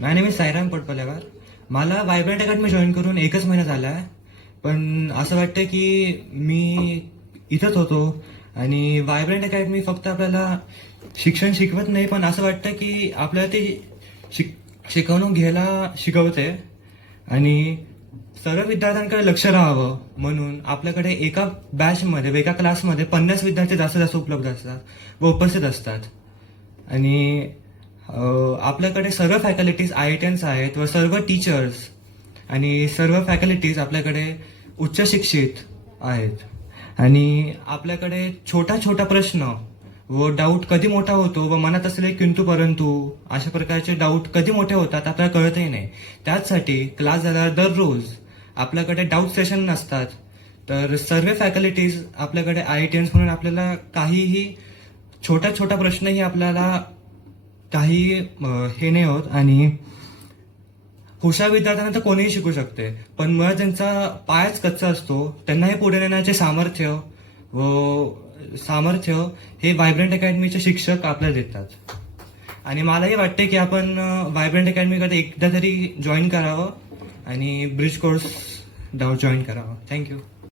माझं नेम साईराम पटपलेवार. मला vibrant academy join करून 1च महिना झाला आहे. पण असं वाटतं की मी इथंच होतो आणि व्हायब्रंट अकॅडमी फक्त आपल्याला शिक्षण शिकवत नाही, पण असं वाटतं की आपल्याला ते शिकवणूक घ्यायला शिकवते आणि सर्व विद्यार्थ्यांकडे लक्ष राहावं म्हणून आपल्याकडे एका बॅचमध्ये एका क्लासमध्ये 50 विद्यार्थी जास्त जास्त उपलब्ध असतात व उपस्थित असतात. आणि आपल्याकडे सर्व फॅकल्टीज IITians आहेत व सर्व टीचर्स आणि सर्व फॅकल्टीज आपल्याकडे उच्च शिक्षित आहेत आणि आपल्याकडे छोटा छोटा प्रश्न व डाऊट कधी मोठा होतो व मनात असलेले किंतु परंतु अशा प्रकारचे डाऊट कधी मोठे होतात आपल्याला कळतही नाही. त्याचसाठी क्लास झाल्यावर दररोज आपल्याकडे डाऊट सेशन नसतात. तर सर्व फॅकल्टीज आपल्याकडे IITians म्हणून आपल्याला काहीही छोटा छोटा प्रश्नही आपल्याला काही हे नाही होत. आणि हुशार विद्यार्थ्यांना तर कोणीही शिकू शकते, पण मुळात ज्यांचा पायच कच्चा असतो त्यांनाही पुढे नेण्याचे सामर्थ्य हे व्हायब्रंट अकॅडमीचे शिक्षक आपल्याला देतात. आणि मलाही वाटते की आपण व्हायब्रंट अकॅडमीकडे एकदा तरी जॉईन करावं आणि ब्रिज कोर्स जॉईन करावं. थँक्यू.